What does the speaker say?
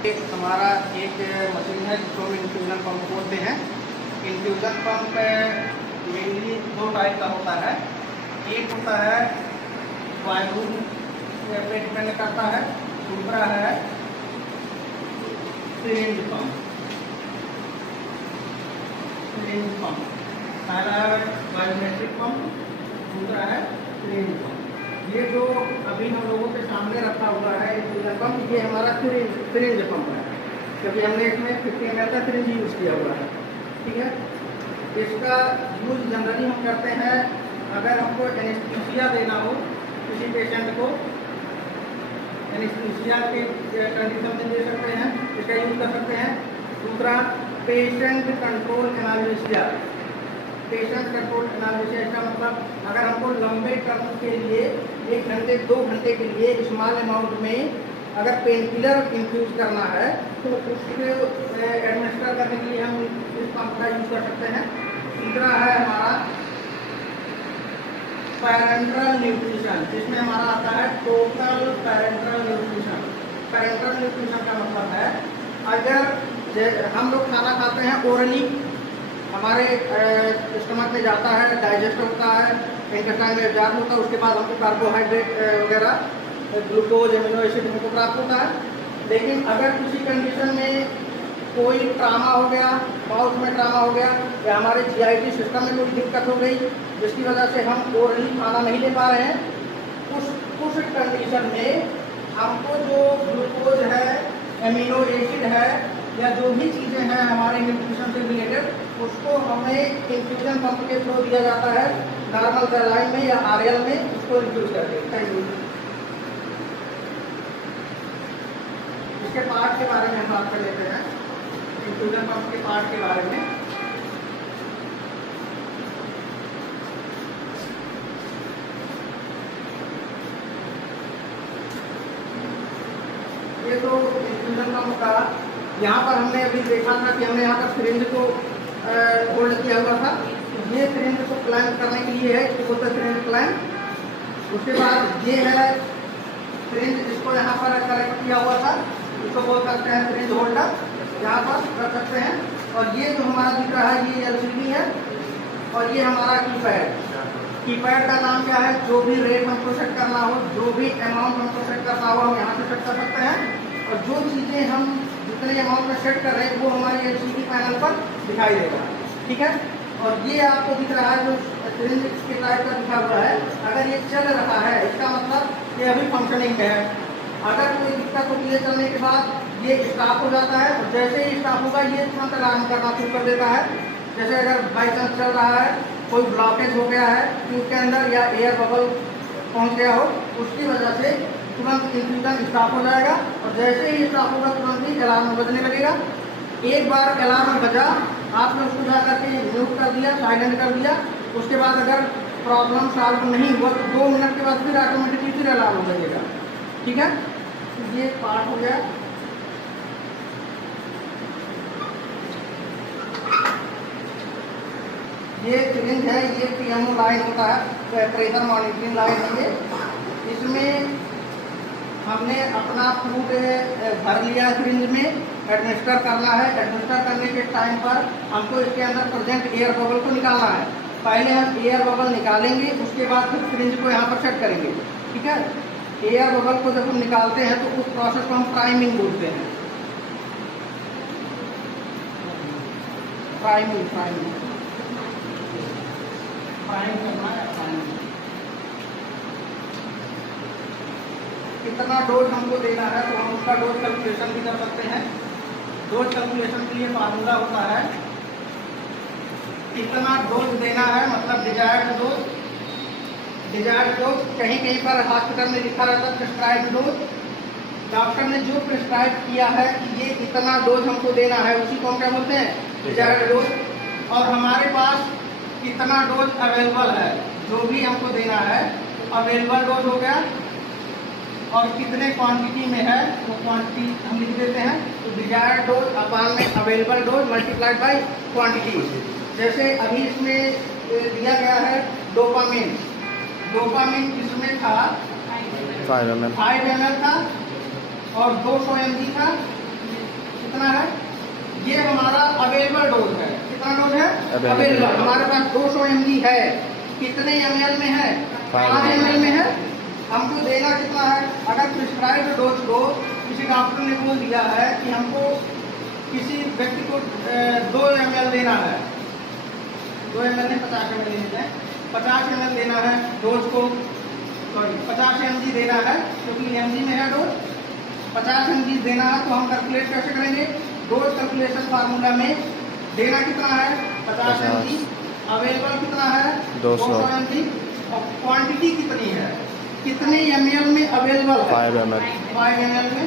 हमारा एक मशीन है जिसको हम इन्फ्यूजन पंप बोलते हैं। इन्फ्यूजन पंप मेनली दो टाइप का होता है। एक होता है वायु पे डिपेंड करता है, दूसरा है सिरिंज पंप। पहला है वायोमेट्रिक पंप, दूसरा है सिरिंज पंप। ये जो अभी हम लोगों के सामने रखा हुआ है इन्फ्यूजन पंप, ये हमारा सिरिंज पंप है, क्योंकि हमने इसमें 50 ml का सिरिंज यूज़ किया हुआ है। ठीक है, इसका यूज़ जनरली हम करते हैं अगर हमको एनेस्थीसिया देना हो किसी पेशेंट को, एनेस्थीसिया के कंडीशन में दे सकते हैं, इसका यूज़ कर सकते हैं। दूसरा patient control analgesia. Patient control analgesia इसका मतलब अगर हमको लंबे टर्म के लिए 1 घंटे 2 घंटे के लिए स्मॉल अमाउंट में अगर पेन किलर इन्फ्यूज़ करना है तो उसको एडमिनिस्टर करने के लिए हम इस पंप का यूज़ कर सकते हैं। तीसरा है हमारा पैरेंटल न्यूट्रिशन, जिसमें हमारा आता है total parental nutrition. Parental nutrition का मतलब है अगर हम लोग खाना खाते हैं ओरली, हमारे स्टमक में जाता है, डाइजेस्ट होता है, इंटेस्टाइन में एब्जॉर्ब होता है, उसके बाद हमको कार्बोहाइड्रेट वगैरह ग्लूकोज एमिनो एसिड हमको प्राप्त होता है। लेकिन अगर किसी कंडीशन में कोई ट्रामा हो गया, माउथ में ट्रामा हो गया, या हमारे जीआईटी सिस्टम में कोई दिक्कत हो गई जिसकी वजह से हम ओरली खाना नहीं ले पा रहे हैं, उस कंडीशन में हमको जो ग्लूकोज है, एमिनो एसिड है, या जो भी चीज़ें हैं हमारे न्यूट्रिशन से रिलेटेड, उसको हमें इन्फ्यूजन पंप के थ्रू दिया जाता है, नॉर्मल सलाइन में या आरएल में, उसको इन्फ्यूज करके। इसके पार्ट के बारे में हम बात कर लेते हैं, इन्फ्यूजन पंप के पार्ट के बारे में। ये तो इन्फ्यूजन पंप का, यहाँ पर हमने अभी देखा था कि हमने यहाँ पर सिरिंज को होल्ड किया हुआ था। ये सिरिंज को क्लैंप करने के लिए है, इसको बोलते हैं सिरिंज क्लैंप। उसके बाद ये है सिरिंज, इसको यहाँ पर कनेक्ट किया हुआ था, इसको बोल सकते हैं सिरिंज होल्डर, यहाँ पर रख सकते हैं। और ये जो हमारा दिख रहा है ये एलसीडी है, और ये हमारा कीपैड। कीपैड का नाम क्या है, जो भी रेट हमको सेट करना हो, जो भी अमाउंट हमको सेट करना हो, हम यहाँ से सेट कर सकते हैं। और जो चीज़ें हम जितने अमाउंट में सेट कर रहे हैं वो हमारे एलसीडी पैनल पर दिखाई देगा। ठीक है, और ये आपको दिख रहा है जो सिरिंज के टाइप का दिखा हुआ है, अगर ये चल रहा है इसका मतलब ये अभी फंक्शनिंग में है। अगर कोई दिक्कत होती है चलने के बाद ये स्टॉप हो जाता है, और जैसे ही स्टॉप होगा ये तुरंत अलार्म करना शुरू कर देता है। जैसे अगर बाई चांस चल रहा है, कोई ब्लॉकेज हो गया है ट्यूब के अंदर, या एयर बबल पहुँच गया हो, उसकी वजह से तुरंत इन्फ्यूजन स्टॉप हो जाएगा। और जैसे ही स्टॉप होगा तुरंत ही अलार्म बजने लगेगा। एक बार अलार्म बजा, आपने उसको जा करके म्यूट कर दिया, साइलेंट कर दिया, उसके बाद अगर प्रॉब्लम सॉल्व नहीं हुआ तो 2 मिनट के बाद फिर ऑटोमेटिकली फिर अलार्म बजेगा। ठीक है, तो ये पार्ट हो गया। ये सिरिंज है, ये पीएमओ लाइन होता है, प्रेशर मॉनिटरिंग लाइन है ये। इसमें हमने अपना फूड भर लिया सिरिंज में, एडमिनिस्टर करना है। एडमिनिस्टर करने के टाइम पर हमको इसके अंदर प्रेजेंट एयर बबल को निकालना है। पहले हम एयर बबल निकालेंगे, उसके बाद फिर सिरिंज को यहाँ पर सेट करेंगे। ठीक है, एयर बबल को जब हम निकालते हैं तो उस प्रोसेस को हम प्राइमिंग बोलते हैं। प्राइम करना है। कितना डोज हमको देना है तो हम उसका डोज कैलकुलेशन भी कर सकते हैं। डोज कैलकुलेशन के लिए फार्मूला होता है, कितना डोज देना है, मतलब डिजायर्ड डोज। डिजायर्ड डोज कहीं कहीं पर हॉस्पिटल में लिखा रहता है प्रिस्क्राइब डोज। डॉक्टर ने जो प्रिस्क्राइब किया है कि ये इतना डोज हमको देना है, उसी को हम क्या बोलते हैं, डिजायर्ड डोज। और हमारे पास कितना डोज अवेलेबल है, जो भी हमको देना है, अवेलेबल डोज हो गया। और कितने क्वांटिटी में है वो क्वांटिटी हम लिख देते हैं। तो डिजायर्ड डोज अपान में available dose multiplied by quantity. जैसे अभी इसमें दिया गया है डोपामिन। डोपामिन इसमें था 5 ml था और 200 mg था। कितना है, ये हमारा अवेलेबल डोज है। कितना डोज है अवेलेबल, हमारे पास 200 mg है। कितने ml में है, 5 ml में है। हमको देना कितना है, अगर प्रिस्क्राइब्ड डोज को किसी डॉक्टर ने बोल दिया है कि हमको किसी व्यक्ति को 2 ml देना है, 2 ml में 50 ml लेते हैं, 50 ml देना है डोज को, सॉरी 50 mg देना है क्योंकि mg में है डोज, 50 mg देना है। तो हम कैलकुलेट कैसे करेंगे, डोज कैलकुलेशन फार्मूला में देना कितना है 50 mg, अवेलेबल कितना है 200 mg, और क्वांटिटी कितनी है, कितने ml में अवेलेबल है 5 ml में